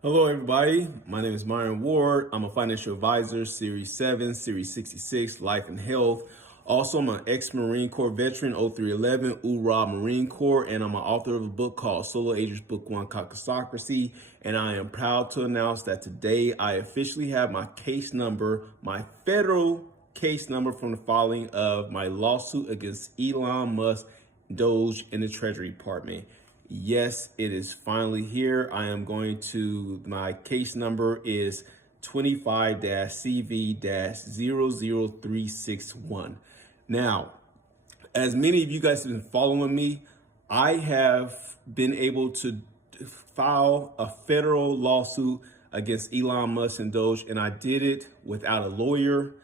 Hello, everybody. My name is Myron Ward. I'm a financial advisor, Series 7, Series 66, Life and Health. Also, I'm an ex-Marine Corps veteran, 0311, URA Marine Corps, and I'm an author of a book called Solo Agers Book 1, Caucasocracy. And I am proud to announce that today I officially have my case number, my federal case number from the filing of my lawsuit against Elon Musk, Doge, and the Treasury Department. Yes, it is finally here. My case number is 25-CV-00361. Now, as many of you guys have been following me, I have been able to file a federal lawsuit against Elon Musk and Doge, and I did it without a lawyer,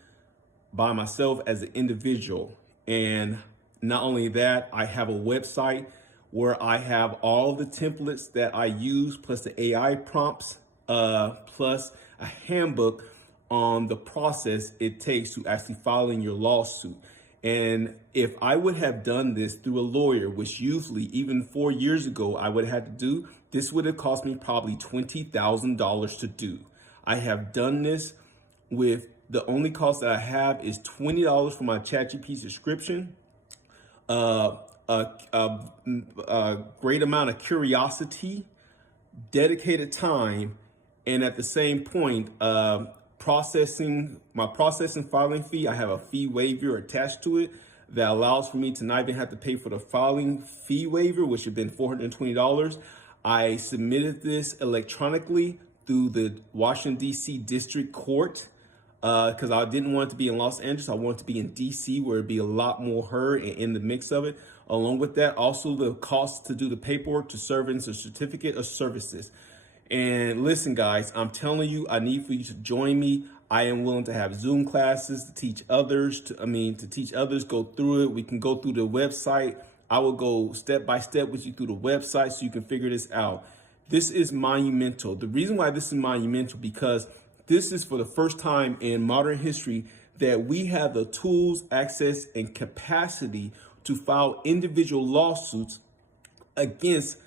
by myself as an individual. And not only that, I have a website where I have all the templates that I use, plus the AI prompts, plus a handbook on the process it takes to actually filing your lawsuit. And if I would have done this through a lawyer, which usually even 4 years ago I would have had to do, this would have cost me probably $20,000 to do. I have done this with the only cost that I have is $20 for my ChatGPT subscription, a great amount of curiosity, dedicated time, and at the same point, processing filing fee. I have a fee waiver attached to it that allows for me to not even have to pay for the filing fee waiver, which had been $420. I submitted this electronically through the Washington, D.C. District Court, because I didn't want it to be in Los Angeles. I wanted it to be in DC, where it'd be a lot more heard and in the mix of it. Along with that, also the cost to do the paperwork to serve in the certificate of services. And listen, guys, I'm telling you, I need for you to join me. I am willing to have Zoom classes to teach others, go through it. We can go through the website. I will go step by step with you through the website so you can figure this out. This is monumental. The reason why this is monumental, because this is for the first time in modern history that we have the tools, access, and capacity to file individual lawsuits against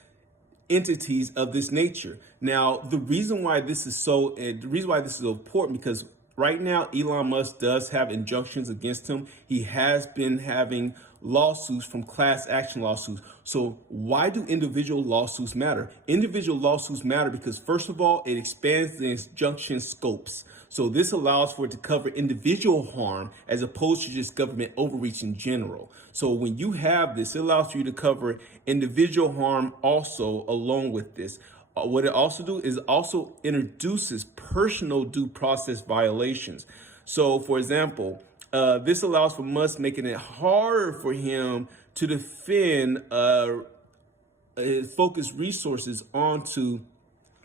entities of this nature. Now, the reason why this is so important, because right now Elon Musk does have injunctions against him. He has been having lawsuits from class action lawsuits. So why do individual lawsuits matter? Individual lawsuits matter because, first of all, it expands the injunction scopes. So this allows for it to cover individual harm as opposed to just government overreach in general. So when you have this, it allows for you to cover individual harm also along with this. What it also do is also introduces personal due process violations. So, for example, this allows for Musk, making it harder for him to defend focus resources onto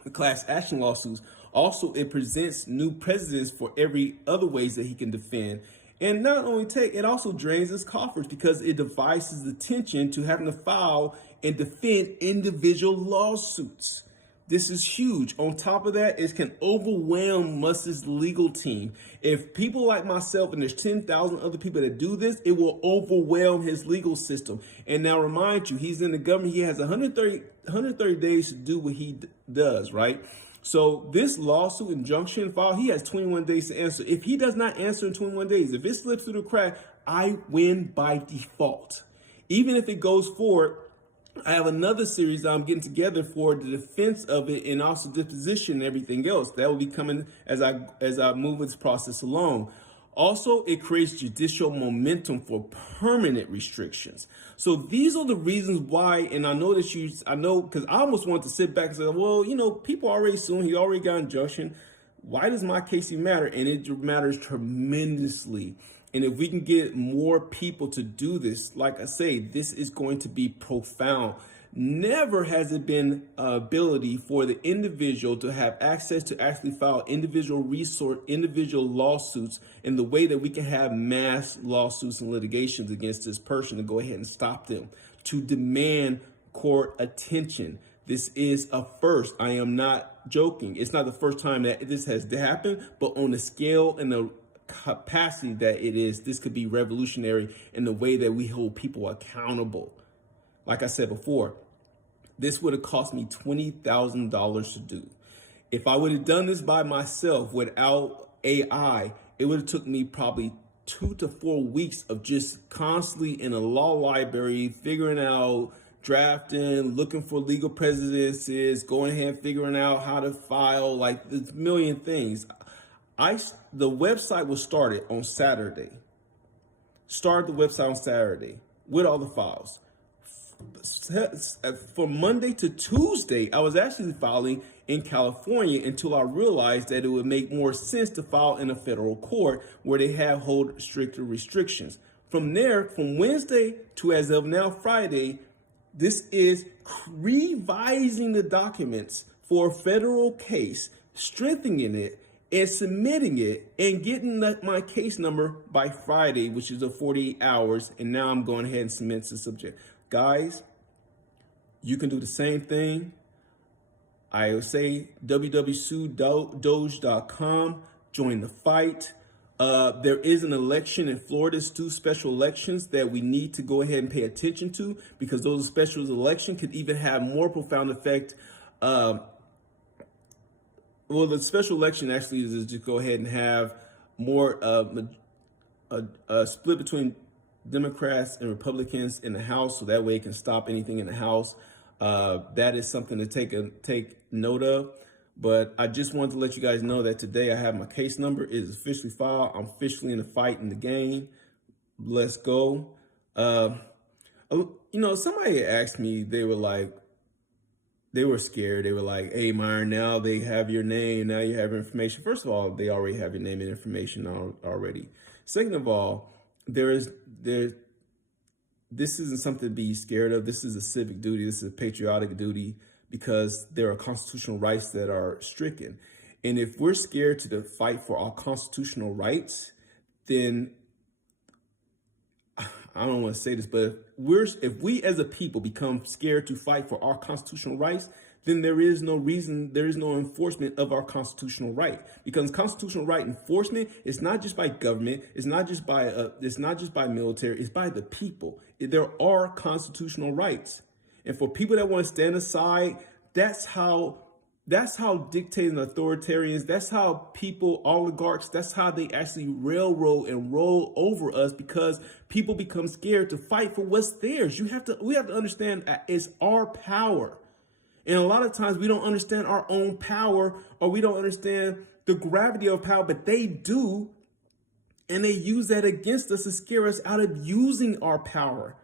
the class action lawsuits. Also, it presents new precedents for every other ways that he can defend. And not only it also drains his coffers because it devises attention to having to file and defend individual lawsuits. This is huge. On top of that, it can overwhelm Musk's legal team. If people like myself, and there's 10,000 other people that do this, it will overwhelm his legal system. And now remind you, he's in the government. He has 130 days to do what he does, right? So this lawsuit injunction file, he has 21 days to answer. If he does not answer in 21 days, if it slips through the crack, I win by default. Even if it goes forward, I have another series that I'm getting together for the defense of it and also disposition and everything else. That will be coming as I move this process along. Also, it creates judicial momentum for permanent restrictions. So these are the reasons why, and I know because I almost want to sit back and say, well, people already suing, he already got injunction. Why does my case even matter? And it matters tremendously. And if we can get more people to do this, like I say, this is going to be profound. Never has it been ability for the individual to have access to actually file individual lawsuits in the way that we can have mass lawsuits and litigations against this person to go ahead and stop them, to demand court attention. This is a first. I am not joking. It's not the first time that this has happened, but on the scale and the capacity that it is, this could be revolutionary in the way that we hold people accountable. Like I said before, this would have cost me $20,000 to do. If I would have done this by myself without AI, it would have took me probably 2 to 4 weeks of just constantly in a law library, figuring out, drafting, looking for legal precedences, going ahead, figuring out how to file, like there's a million things. The website was started on Saturday. Started the website on Saturday with all the files. From Monday to Tuesday, I was actually filing in California until I realized that it would make more sense to file in a federal court where they hold stricter restrictions. From there, from Wednesday to as of now, Friday, this is revising the documents for a federal case, strengthening it, and submitting it and getting my case number by Friday, which is 48 hours. And now I'm going ahead and submit the subject. Guys, you can do the same thing. I would say www.suedoge.com, join the fight. There is an election in Florida. There's 2 special elections that we need to go ahead and pay attention to, because those special elections could even have more profound effect. Well, the special election actually is to go ahead and have more a split between Democrats and Republicans in the House, so that way it can stop anything in the House. That is something to take note of. But I just wanted to let you guys know that today I have my case number. It is officially filed. I'm officially in the fight in the game. Let's go. Somebody asked me, they were scared. They were like, hey, Myron, now they have your name. Now you have information. First of all, they already have your name and information already. Second of all, this isn't something to be scared of. This is a civic duty. This is a patriotic duty, because there are constitutional rights that are stricken. And if we're scared to fight for our constitutional rights, then I don't want to say this, but if we as a people become scared to fight for our constitutional rights, then there is no enforcement of our constitutional right. Because constitutional right enforcement is not just by government, it's not just by military, it's by the people. There are constitutional rights. And for people that want to stand aside, that's how dictating authoritarians, that's how oligarchs, that's how they actually railroad and roll over us, because people become scared to fight for what's theirs. We have to understand that it's our power. And a lot of times we don't understand our own power, or we don't understand the gravity of power, but they do. And they use that against us to scare us out of using our power.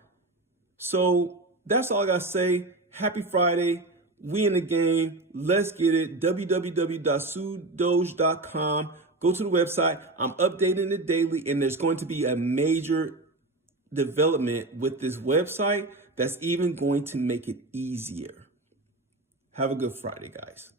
So that's all I got to say. Happy Friday. We in the game. Let's get it. www.suedoge.com. Go to the website. I'm updating it daily, and there's going to be a major development with this website that's even going to make it easier. Have a good Friday, guys.